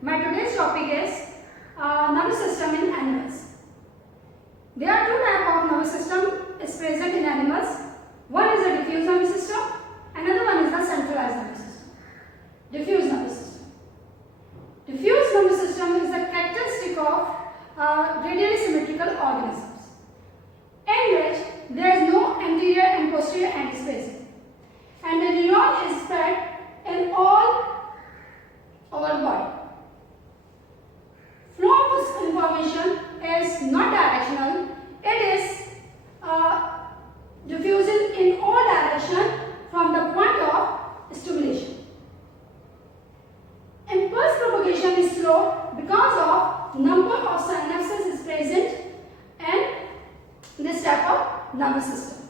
My today's topic is nervous system in animals. There are two types of nervous system is present in animals. One is the diffused nervous system, another one is the centralized nervous system. Diffused nervous system. Diffused nervous system is the characteristic of radially symmetrical organisms in which there is no anterior and posterior end present, and the neuron is spread in all over the body. Flow of information is not directional, it is diffusing in all directions from the point of stimulation. Impulse propagation is slow because of number of synapses is present in this type of nervous system.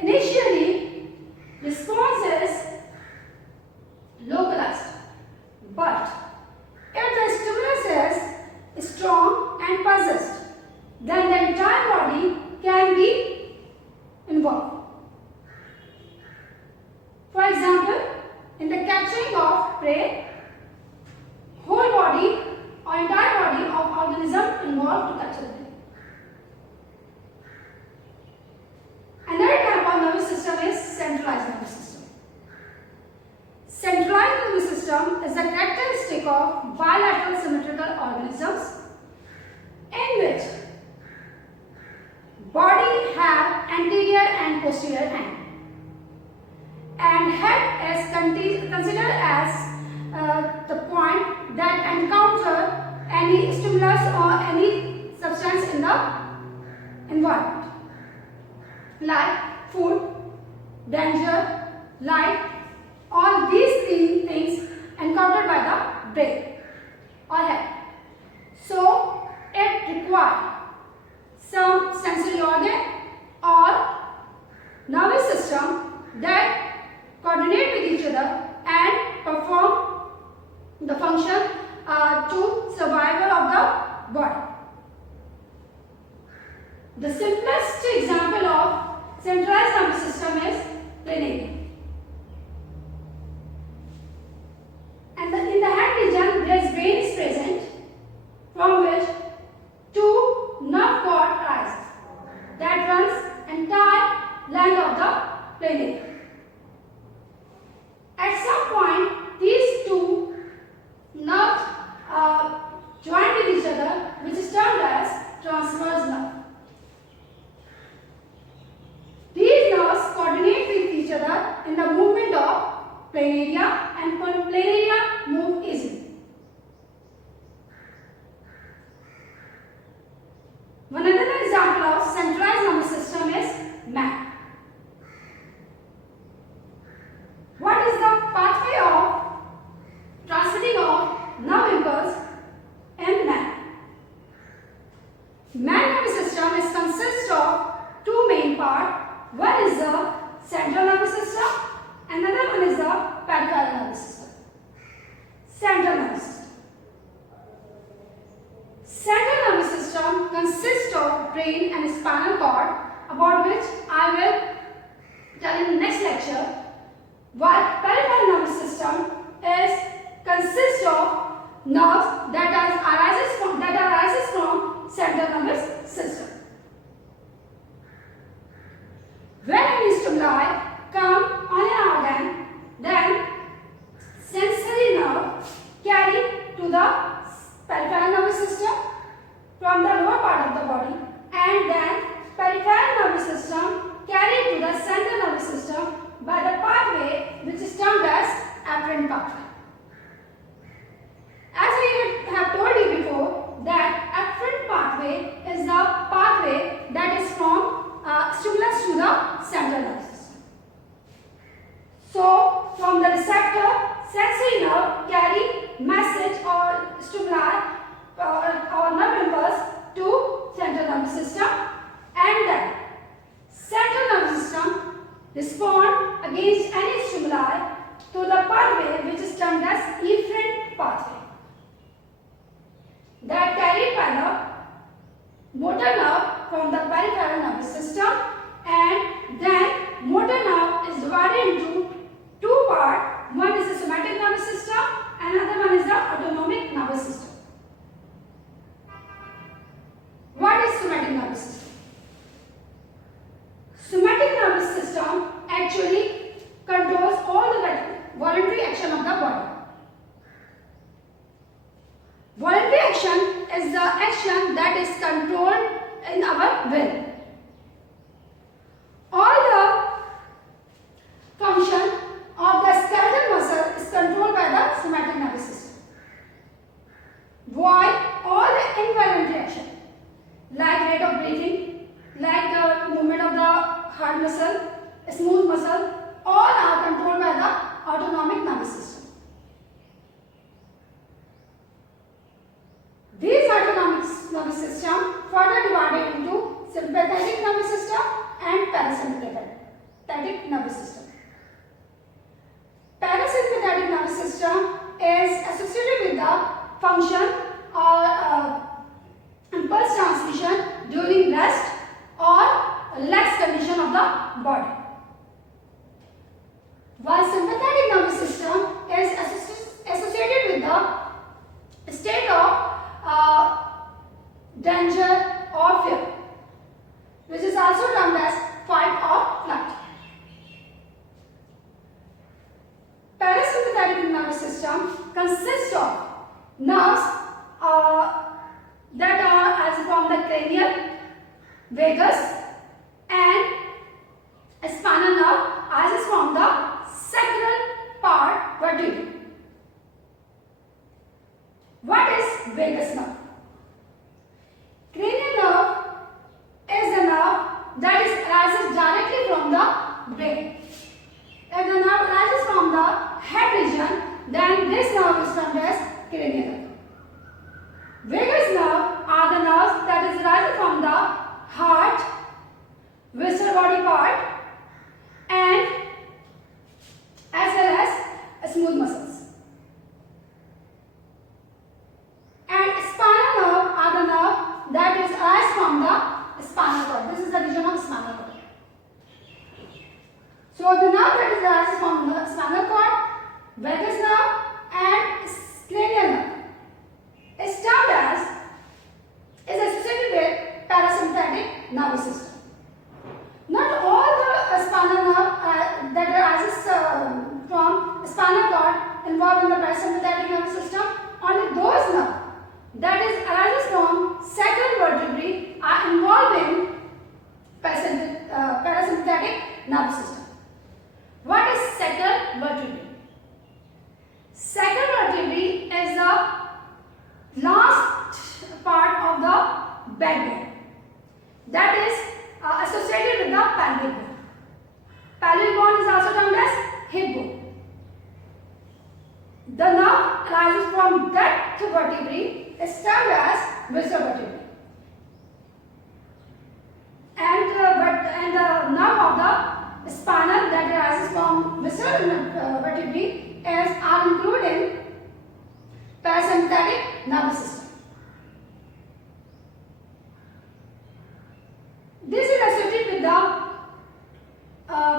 Initially, response is localized, but if the stimulus is strong and persists, then the entire body can be involved. For example, in the capturing of prey, whole body or entire body of organism involved to capture the prey. Another type of nervous system is centralized nervous system. Centralized nervous system is a characteristic of bilateral symmetrical organisms in which body have anterior and posterior end, and head is considered as the point that encounter any stimulus or any substance in the environment, like food, danger, light. All these things encountered by the brain or head. So it requires some sensory organ or nervous system that coordinate with each other and perform the function to survival of the body. The simplest example of centralized nervous system is planaria. And in the head region, there is brain is present, from which two nerve cord arises that runs entire length of the planaria. At some point, these two nerves join with each other, which is termed as transverse nerve. These nerves coordinate with each other in the movement of planaria, and planaria move easily. One other example of centralized nervous system is man. What is the pathway of transmitting of nerve impulse in man? Man nervous system consists of two main parts. One is the central nervous system, another one is the peripheral nervous system. Central nervous system. Central nervous system consists of brain and spinal cord, about which I will tell in the next lecture. While peripheral nervous system consists of nerves that arises from central nervous system. When any stimuli come on an organ, then sensory nerve carry to the peripheral nervous system from the lower part of the body, and then peripheral nervous system carry to the central nervous system by the pathway which is termed as afferent pathway. As I have told you before, that afferent pathway is the pathway that is from stimulus to the central nervous system. So, from the receptor, sensory nerve carry message or stimuli or nerve impulse to central nervous system, and then central nervous system respond against any stimuli to the pathway which is termed as efferent pathway, that carried by the motor nerve from the peripheral nervous system, and then motor nerve is divided into two parts. One is the somatic nervous system, another voluntary action of the body. Voluntary action is the action that is controlled in our will. All the function of the skeletal muscle is controlled by the somatic nervous system. While all the involuntary action, like rate of breathing, like the movement of the heart muscle, smooth muscle, all are controlled by the autonomic nervous system. These autonomic nervous system further divided into sympathetic nervous system and parasympathetic nervous system. Parasympathetic nervous system is associated with the function or impulse transmission during rest or lax condition of the body. While sympathetic nervous system is associated with the state of danger or fear, which is also termed as fight or flight. Parasympathetic nervous system consists of nerves that are as from the cranial, vagus and spinal nerve as is from the sacral part vertebrae. What is vagus nerve? Cranial nerve is the nerve that arises directly from the brain. If the nerve arises from the head region, then this nerve is termed as cranial nerve. Vagus nerve are the nerves that is arising from the heart, visceral body part and as well as smooth muscles. And spinal nerve are the nerve that is arising from the spinal cord. This is the region of spinal cord. So the nerve that is arising from the spinal cord, vagus nerve and cranial nerve is termed as, is associated with parasympathetic nervous system. Not all the spinal nerve that arises from spinal cord involved in the parasympathetic nervous system, only those nerves that is arises from sacral vertebrae are involved in parasympathetic nervous system. What is sacral vertebrae? Sacral vertebrae is the last part of the backbone that is associated with the pelvic bone. Pelvic bone is also termed as hip bone. The nerve arises from that vertebrae is termed as visceral vertebrae. And the nerve of the spinal that arises from visceral vertebrae are included in parasympathetic nervous system. This is associated with the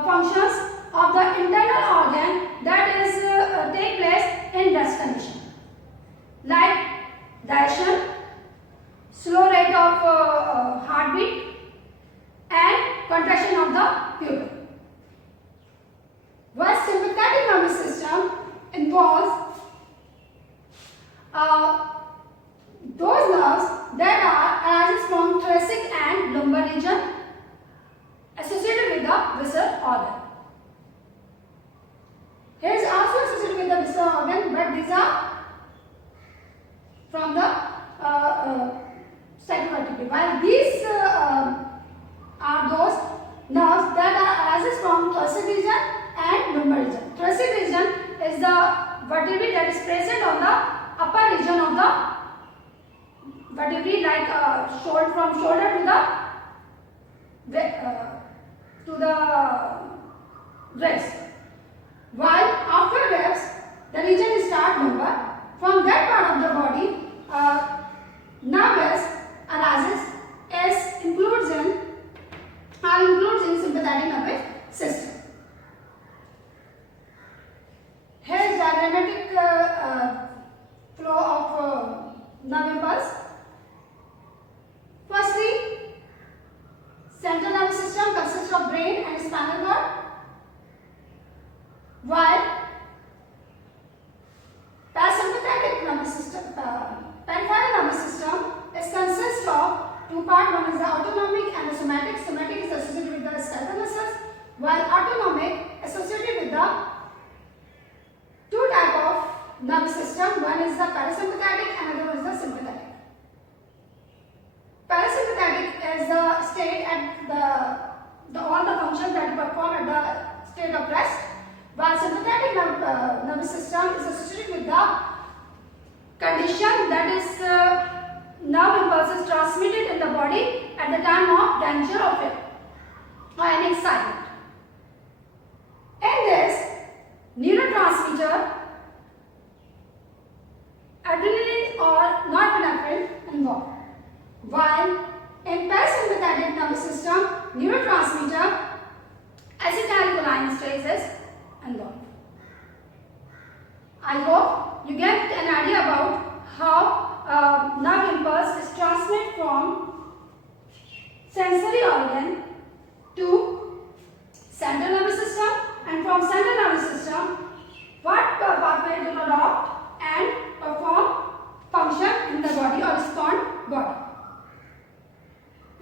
functions of the internal organ that is take place in rest condition, like digestion, slow rate of heartbeat and contraction of the pupil. While sympathetic nervous system involves those nerves that are arises from thoracic and lumbar region associated with the visceral organ. Here is also associated with the visceral organ, but these are from the sacral vertebrae. While these are those nerves that arises from thoracic region and lumbar region. Thoracic region is the vertebrae that is present on the upper region of the vertebrae, like from shoulder to the ribs. While after ribs, the region starts lumbar. From that part of the body, nerves arises as includes in sympathetic nervous system. Here is diagrammatic flow of nerve impulse. Firstly, central nervous system consists of brain and spinal cord, while nervous system. One is the parasympathetic, another one is the sympathetic. Parasympathetic is the state at all the functions that perform at the state of rest, while sympathetic nervous system is associated with the condition that is nerve impulses transmitted in the body at the time of danger or fear or any excitement. In this, neurotransmitter adrenaline or norepinephrine involved, while in parasympathetic nervous system, neurotransmitter acetylcholinesterase is involved. I hope you get an idea about how nerve impulse is transmitted from sensory organ to central nervous system, and from central nervous system what pathway it will adopt and perform function in the body or respond body.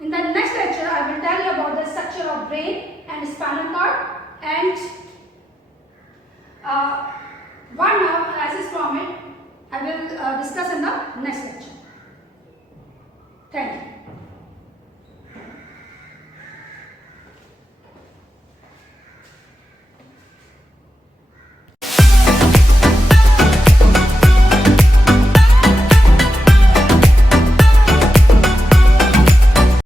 In the next lecture, I will tell you about the structure of brain and spinal cord and one nerve arises from it. I will discuss in the next lecture. Thank you.